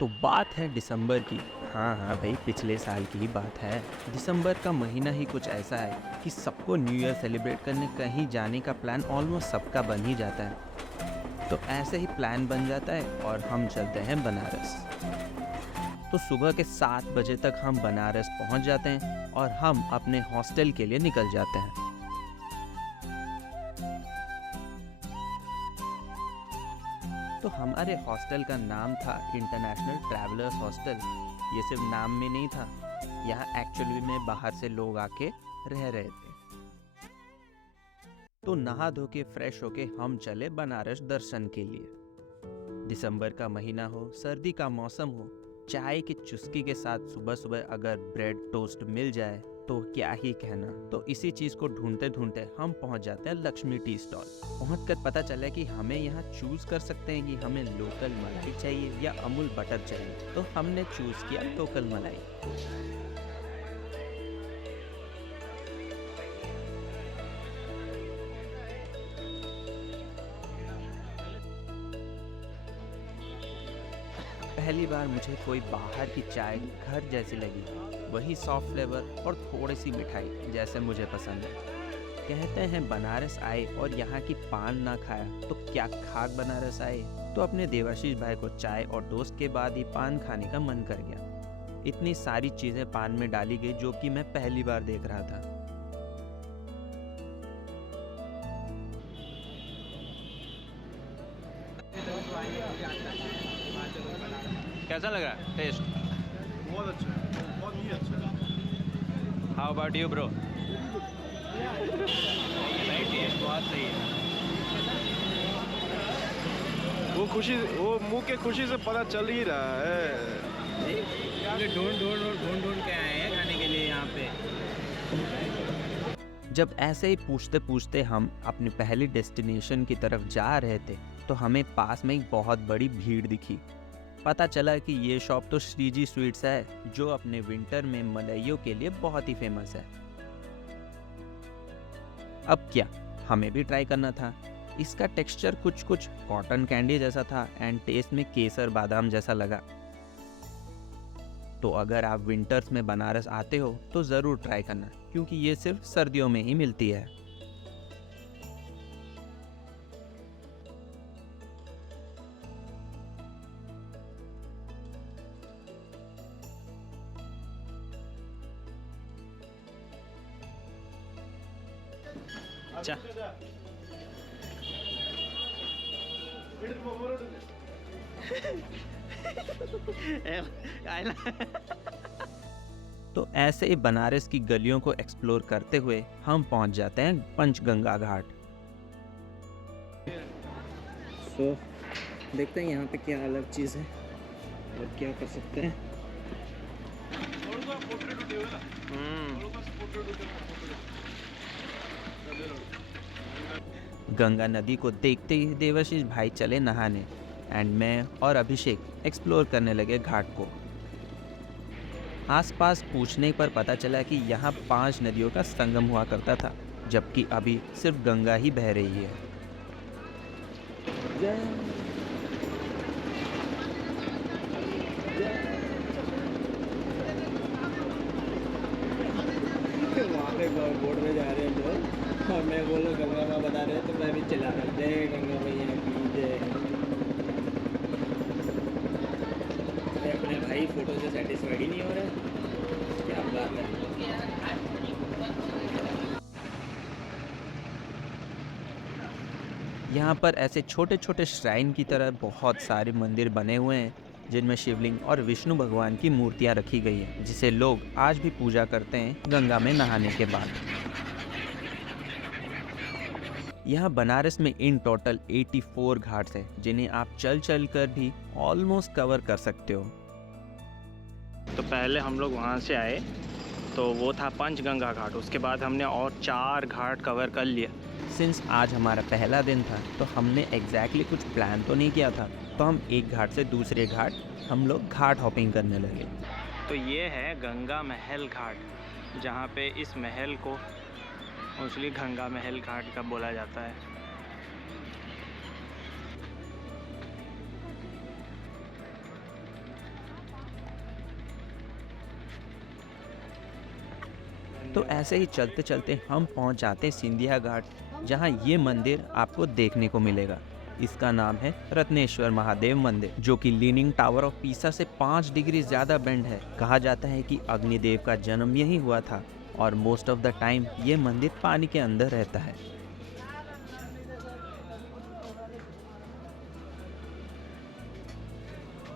तो बात है दिसंबर की। हाँ हाँ भाई, पिछले साल की ही बात है। दिसंबर का महीना ही कुछ ऐसा है कि सबको न्यू ईयर सेलिब्रेट करने कहीं जाने का प्लान ऑलमोस्ट सबका बन ही जाता है। तो ऐसे ही प्लान बन जाता है और हम चलते हैं बनारस। तो सुबह के 7 बजे तक हम बनारस पहुंच जाते हैं और हम अपने हॉस्टल के लिए निकल जाते हैं। तो हमारे हॉस्टल का नाम था इंटरनेशनल ट्रैवलर्स हॉस्टल। ये सिर्फ नाम में नहीं था, यहाँ एक्चुअली में बाहर से लोग आके रह रहे थे। तो नहा धो के फ्रेश होके हम चले बनारस दर्शन के लिए। दिसंबर का महीना हो, सर्दी का मौसम हो, चाय की चुस्की के साथ सुबह सुबह अगर ब्रेड टोस्ट मिल जाए तो क्या ही कहना। तो इसी चीज को ढूंढते ढूंढते हम पहुंच जाते हैं लक्ष्मी टी स्टॉल। पहुंच कर पता चला कि हमें यहाँ चूज कर सकते हैं कि हमें लोकल मलाई चाहिए या अमूल बटर चाहिए। तो हमने चूज किया लोकल मलाई। पहली बार मुझे कोई बाहर की चाय घर जैसी लगी, वही सॉफ्ट फ्लेवर और थोड़ी सी मिठाई जैसे मुझे पसंद है। कहते हैं बनारस आए और यहाँ की पान ना खाया तो क्या खाक बनारस आए। तो अपने देवाशीष भाई को चाय और दोस्त के बाद ही पान खाने का मन कर गया। इतनी सारी चीजें पान में डाली गई जो कि मैं पहली बार देख रहा था। कैसा लगा टेस्ट? बहुत अच्छा है, बहुत ही अच्छा है। How about you bro? सही टेस्ट, बहुत सही है। वो मुंह के खुशी से पता चल ही रहा है। ढूंढ ढूंढ ढूंढ ढूंढ के आए हैं खाने के लिए यहाँ पे। जब ऐसे ही पूछते पूछते हम अपनी पहली डेस्टिनेशन की तरफ जा रहे थे तो हमें पास में एक बहुत बड़ी भीड़ दिखी। पता चला कि ये शॉप तो श्रीजी स्वीट्स है, जो अपने विंटर में मलाइयों के लिए बहुत ही फेमस है। अब क्या, हमें भी ट्राई करना था। इसका टेक्सचर कुछ कुछ कॉटन कैंडी जैसा था एंड टेस्ट में केसर बादाम जैसा लगा। तो अगर आप विंटर्स में बनारस आते हो तो ज़रूर ट्राई करना, क्योंकि ये सिर्फ सर्दियों में ही मिलती है। अच्छा, तो ऐसे ही बनारस की गलियों को एक्सप्लोर करते हुए हम पहुंच जाते हैं पंचगंगा घाट। तो देखते हैं यहाँ पे क्या अलग चीज़ है और क्या कर सकते हैं। गंगा नदी को देखते ही देवाशीष भाई चले नहाने एंड मैं और अभिषेक एक्सप्लोर करने लगे घाट को। आसपास पूछने पर पता चला कि यहाँ 5 नदियों का संगम हुआ करता था, जबकि अभी सिर्फ गंगा ही बह रही है। वहाँ पे बोर्ड में जा रहे हैं लोग और मैं बोलो गंगा माँ बता रहे हैं तो मैं भी चला रहा जय गंगा मैया की जय। मैं अपने भाई फोटो से सेटिस्फाइड ही नहीं हो रहा, क्या बात है। यहाँ पर ऐसे छोटे छोटे श्राइन की तरह बहुत सारे मंदिर बने हुए हैं, जिनमें शिवलिंग और विष्णु भगवान की मूर्तियाँ रखी गई हैं, जिसे लोग आज भी पूजा करते हैं गंगा में नहाने के बाद। यहाँ बनारस में इन टोटल 84 घाट्स हैं, जिन्हें आप चल चल कर भी ऑलमोस्ट कवर कर सकते हो। तो पहले हम लोग वहाँ से आए तो वो था पंचगंगा घाट, उसके बाद हमने और 4 घाट कवर कर लिया। सिंस आज हमारा पहला दिन था तो हमने एग्जैक्टली कुछ प्लान तो नहीं किया था, तो हम एक घाट से दूसरे घाट हम लोग घाट हॉपिंग करने लगे। तो ये है गंगा महल घाट, जहाँ पे इस महल को मोस्टली गंगा महल घाट का बोला जाता है। तो ऐसे ही चलते चलते हम पहुंच जाते सिंधिया घाट, जहां ये मंदिर आपको देखने को मिलेगा। इसका नाम है रत्नेश्वर महादेव मंदिर, जो कि लीनिंग टावर ऑफ पीसा से 5 डिग्री ज़्यादा बेंड है। कहा जाता है कि अग्निदेव का जन्म यहीं हुआ था और मोस्ट ऑफ द टाइम ये मंदिर पानी के अंदर रहता है।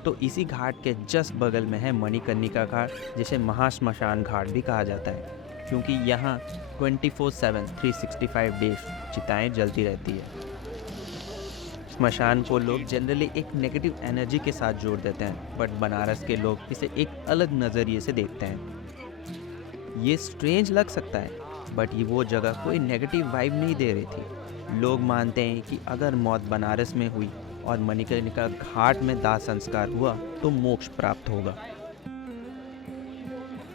तो इसी घाट के जस्ट बगल में है मणिकर्णिका घाट, जिसे महाश्मशान घाट भी कहा जाता है, क्योंकि यहाँ 24/7 365 डेज चिताएं जलती रहती है। स्मशान को लोग जनरली एक नेगेटिव एनर्जी के साथ जोड़ देते हैं, बट बनारस के लोग इसे एक अलग नज़रिए से देखते हैं। ये स्ट्रेंज लग सकता है, बट ये वो जगह कोई नेगेटिव वाइब नहीं दे रही थी। लोग मानते हैं कि अगर मौत बनारस में हुई और मणिकर्णिका घाट में दाह संस्कार हुआ तो मोक्ष प्राप्त होगा।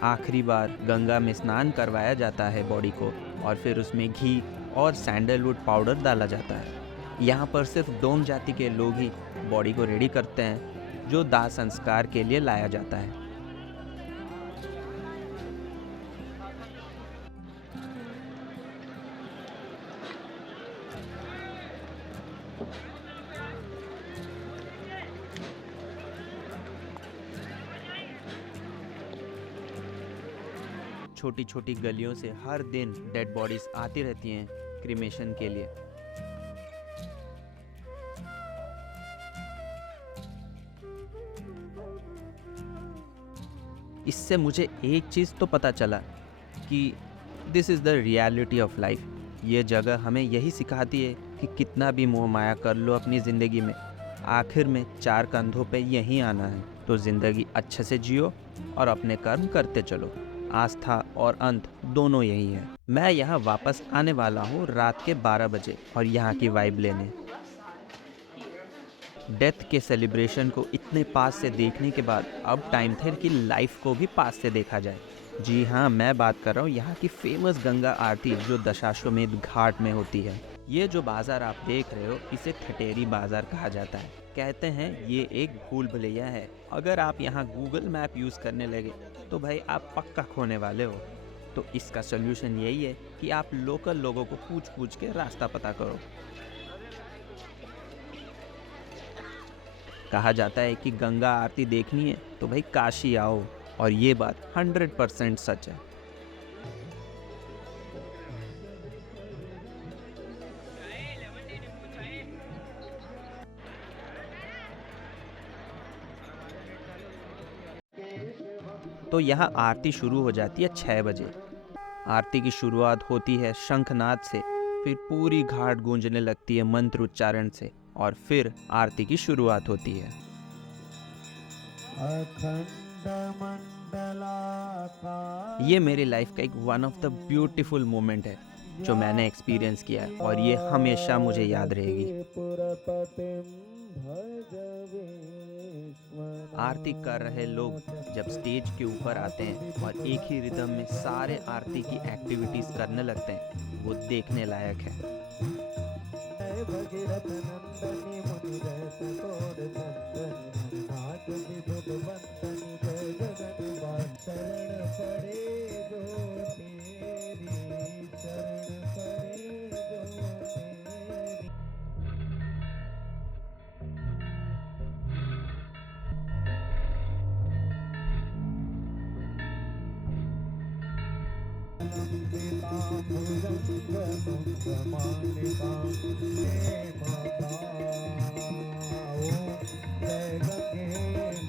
आखिरी बार गंगा में स्नान करवाया जाता है बॉडी को, और फिर उसमें घी और सैंडलवुड पाउडर डाला जाता है। यहाँ पर सिर्फ डोम जाति के लोग ही बॉडी को रेडी करते हैं, जो दाह संस्कार के लिए लाया जाता है। छोटी छोटी गलियों से हर दिन डेड बॉडीज आती रहती हैं क्रीमेशन के लिए। इससे मुझे एक चीज़ तो पता चला कि this is the reality of life. ये जगह हमें यही सिखाती है कि कितना भी मोह माया कर लो अपनी ज़िंदगी में, आखिर में 4 कंधों पे यहीं आना है। तो ज़िंदगी अच्छे से जियो और अपने कर्म करते चलो। आस्था और अंत दोनों यही है। मैं यहाँ वापस आने वाला हूँ रात के 12 बजे और यहाँ की वाइब लेने। डेथ के सेलिब्रेशन को इतने पास से देखने के बाद अब टाइम था कि लाइफ को भी पास से देखा जाए। जी हाँ, मैं बात कर रहा हूँ यहाँ की फेमस गंगा आरती जो दशाश्वमेध घाट में होती है। ये जो बाज़ार आप देख रहे हो, इसे ठठेरी बाज़ार कहा जाता है। कहते हैं ये एक भूल भुलैया है। अगर आप यहाँ गूगल मैप यूज़ करने लगे तो भाई आप पक्का खोने वाले हो। तो इसका सल्यूशन यही है कि आप लोकल लोगों को पूछ पूछ के रास्ता पता करो। कहा जाता है कि गंगा आरती देखनी है तो भाई काशी आओ, और ये बात 100% सच है। तो यहाँ आरती शुरू हो जाती है 6 बजे। आरती की शुरुआत होती है शंखनाद से, फिर पूरी घाट गूंजने लगती है मंत्र उच्चारण से, और फिर आरती की शुरुआत होती है। ये मेरी लाइफ का एक one of the beautiful moment है जो मैंने एक्सपीरियंस किया है, और ये हमेशा मुझे याद रहेगी। आरती कर रहे लोग जब स्टेज के ऊपर आते हैं और एक ही रिदम में सारे आरती की एक्टिविटीज करने लगते हैं, वो देखने लायक है।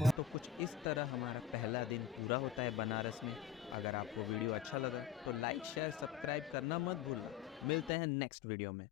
तो कुछ इस तरह हमारा पहला दिन पूरा होता है बनारस में। अगर आपको वीडियो अच्छा लगा तो लाइक शेयर सब्सक्राइब करना मत भूलना। मिलते हैं नेक्स्ट वीडियो में।